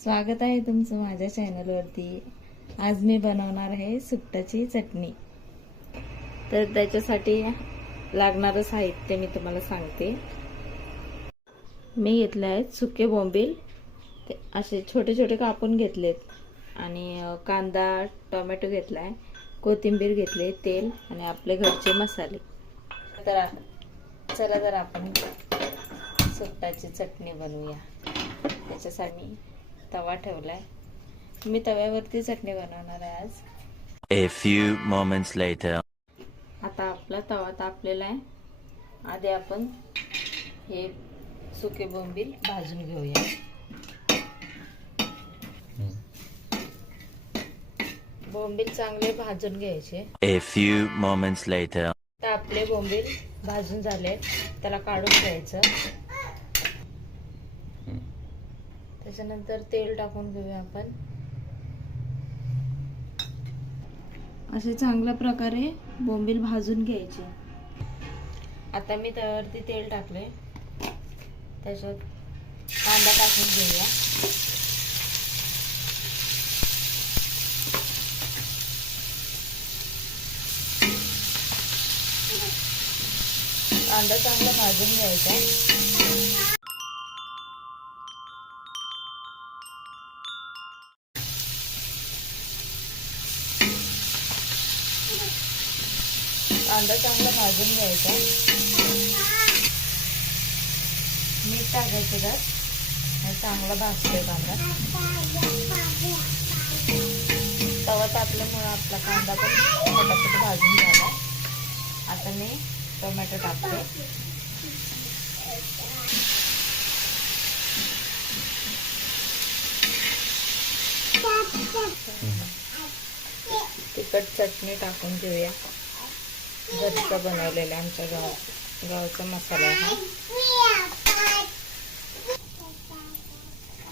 स्वागत आहे तुमचं माझ्या चॅनलवरती। आज मी बनवणार आहे सुकटाची चटणी। तर त्याच्यासाठी लागणारं साहित्य मी तुम्हाला सांगते। मी घेतले आहेत सुके बोंबील, असे छोटे छोटे कापून घेतलेत, आणि कांदा टोमॅटो घेतलाय, कोथिंबीर घेतले, तेल आणि आपले घरचे मसाले। तर चला जर आपण सुकटाची चटणी बनवूया। त्याच्यासाठी मी तवा ठेवलाय। मी तव्यावरती चटणी बनवणार आहे आज। A few moments later. आता आपला तवा तापलेला आहे। आधी आपण हे सुके बोंबील भाजून घेऊया। बोंबील चांगले भाजून घ्यायचे। A few moments later. तर आपले बोंबील भाजून झाले, त्याला काढून घ्यायचं। त्याच्यानंतर तेल टाकून घेऊया आपण। असे चांगल्या प्रकारे बोंबील भाजून घ्यायचे। आता मी त्यावरती तेल टाकले, त्याच्यात कांदा टाकून घेऊया। कांदा चांगला भाजून घ्यायचा। कांदा चांगला भाजून घ्यायचा। मीठ टाकायचं त्यात, चांगला भाजतोय कांदा। तवा तापल्यामुळे आपला कांदा पण पटापट भाजून झाला। आता मी टोमॅटो टाकते। तिखट चटणी टाकून घेऊया। घरचा बनवलेला आमच्या गावचा मसाला आहे।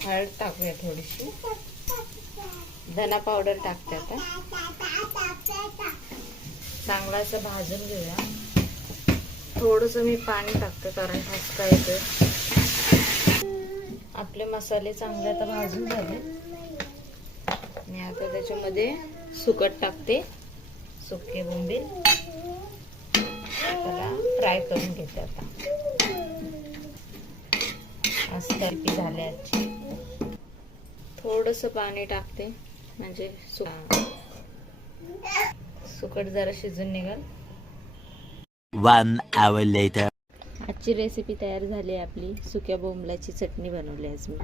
हळद टाकूया थोडीशी, धना पावडर टाकते। आता चांगला असं भाजून घेऊया। थोडंसं मी पाणी टाकते कारण ठसका येतोय। आपले मसाले चांगले आता भाजून झाले, आणि आता त्याच्यामध्ये सुकट टाकते, सुके बोंबील। त्याला फ्राय करून घेते। आता मस्तपैकी झाले आजची। थोडंसं पाणी टाकते म्हणजे सुकट जरा शिजून निघेल। 1 hour later. आजची रेसिपी तयार झाली आहे। आपली सुक्या बोंबलाची चटणी बनवली आज मी।